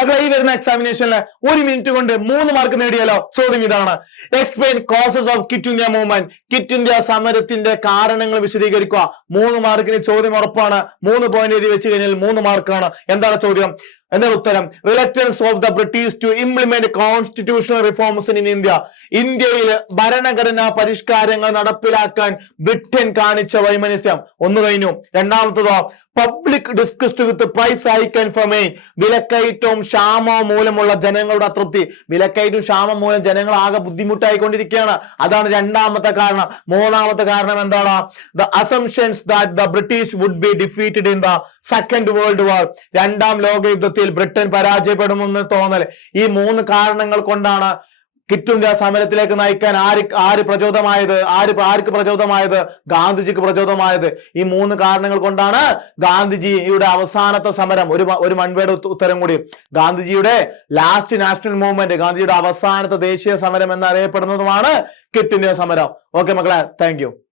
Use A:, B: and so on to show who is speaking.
A: മക്കളെ ഈ വരുന്ന എക്സാമിനേഷനിൽ ഒരു മിനിറ്റ് കൊണ്ട് മൂന്ന് മാർക്ക് നേടിയാലോ? ചോദ്യം ഇതാണ്. Explain causes of quit India movement quit India സമരത്തിന്റെ കാരണങ്ങൾ വിശദീകരിക്കുക. മൂന്ന് മാർക്കിന് ചോദ്യം ഉറപ്പാണ്. മൂന്ന് പോയിന്റ് എഴുതി വെച്ച് കഴിഞ്ഞാൽ മൂന്ന് മാർക്കാണ് എന്താണ് ചോദ്യം? എന്താണ് ഉത്തരം? Reluctance of the British to implement constitutional reforms in India ഇന്ത്യയിൽ ഭരണഘടനാ പരിഷ്കാരങ്ങൾ നടപ്പിലാക്കാൻ ബ്രിട്ടൻ കാണിച്ച വൈമനസ്യം. ഒന്ന് കഴിഞ്ഞു. രണ്ടാമത്തതോ? Public discussed with price and famine വിലക്കയറ്റവും ക്ഷാമവും മൂലമുള്ള ജനങ്ങളുടെ അതൃപ്തി. വിലക്കയറ്റവും ക്ഷാമം മൂലം ജനങ്ങൾ ആകെ ബുദ്ധിമുട്ടായിക്കൊണ്ടിരിക്കുകയാണ്. അതാണ് രണ്ടാമത്തെ കാരണം. മൂന്നാമത്തെ കാരണം എന്താണ്? The assumptions that the British would be defeated in the second world war രണ്ടാം ലോകയുദ്ധത്തിൽ ബ്രിട്ടൻ പരാജയപ്പെടുമെന്ന് തോന്നൽ ഈ മൂന്ന് കാരണങ്ങൾ കൊണ്ടാണ് കിറ്റ് ഇന്ത്യ സമരത്തിലേക്ക് നയിക്കാൻ ആര് ആര് പ്രചോദമായത്? ആര് ആർക്ക് പ്രചോദമായത്? ഗാന്ധിജിക്ക് പ്രചോദമായത്. ഈ മൂന്ന് കാരണങ്ങൾ കൊണ്ടാണ് ഗാന്ധിജിയുടെ അവസാനത്തെ സമരം. ഒരു ഒരു മൺവേയുടെ ഉത്ത- ഉത്തരം കൂടി. ഗാന്ധിജിയുടെ ലാസ്റ്റ് നാഷണൽ മൂവ്മെന്റ് ഗാന്ധിജിയുടെ അവസാനത്തെ ദേശീയ സമരം എന്നറിയപ്പെടുന്നതുമാണ് കിറ്റ് ഇന്ത്യ സമരം. ഓക്കെ മക്കളെ താങ്ക്